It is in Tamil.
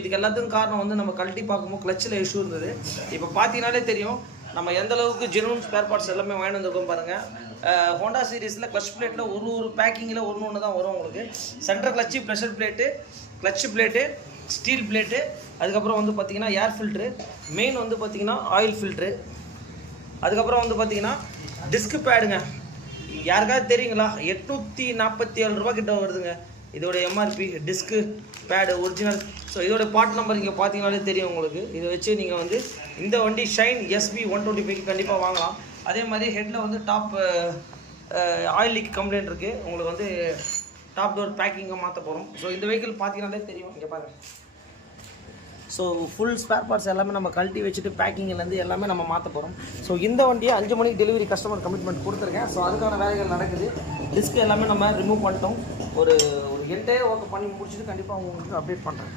இதுக்கு எல்லாத்துக்கும் காரணம் வந்து நம்ம கழட்டி பார்க்கும்போது கிளச்சில் இஷ்யூ இருந்தது. இப்போ பார்த்தீங்கனாலே தெரியும் நம்ம எந்த அளவுக்கு ஜெனுவன் ஸ்பேர் பார்ட்ஸ் எல்லாமே வாங்கிட்டு வந்திருக்கோம் பாருங்கள். ஹோண்டா சீரீஸில் கிளச் பிளேட்டில் ஒரு பேக்கிங்கில் ஒன்று தான் வரும் உங்களுக்கு. Centre clutch, pressure plate, clutch plate, steel plate, அதுக்கப்புறம் வந்து பார்த்திங்கன்னா ஏர் ஃபில்ட்ரு, மெயின் வந்து பார்த்திங்கன்னா ஆயில் ஃபில்ட்ரு, அதுக்கப்புறம் வந்து பார்த்திங்கன்னா டிஸ்க் பேடுங்க. யாருக்காவது தெரியுங்களா? 847 ரூபா கிட்ட வருதுங்க இதோட MRP. Disc pad original. So இதோட பார்ட் நம்பர் இங்கே பார்த்தீங்கன்னாலே தெரியும் உங்களுக்கு. இதை வச்சு நீங்கள் வந்து இந்த வண்டி ஷைன் SB 125 கண்டிப்பாக வாங்கலாம். அதே மாதிரி ஹெட்டில் வந்து டாப் ஆயில் லீக் கம்ப்ளைண்ட் இருக்குது. உங்களுக்கு வந்து டாப் டோர் பேக்கிங்கை மாற்ற போகிறோம். ஸோ இந்த வெஹிக்கிள் பார்த்தீங்கன்னாலே தெரியும். இங்கே பாருங்கள். ஸோ ஃபுல் ஸ்பேர் பார்ட்ஸ் எல்லாமே நம்ம கழட்டி வச்சுட்டு பேக்கிங்லேருந்து எல்லாமே நம்ம மாற்ற போகிறோம். ஸோ இந்த வண்டியை 5 மணிக்கு டெலிவரி கஸ்டமர் கமிட்மெண்ட் கொடுத்துருக்கேன். ஸோ அதுக்கான வேலைகள் நடக்குது. டிஸ்க் எல்லாமே நம்ம ரிமூவ் பண்ணிட்டோம். ஒரு 8 ஒர்க் பண்ணி முடிச்சுட்டு கண்டிப்பாக உங்களுக்கு அப்டேட் பண்ணுறேன்.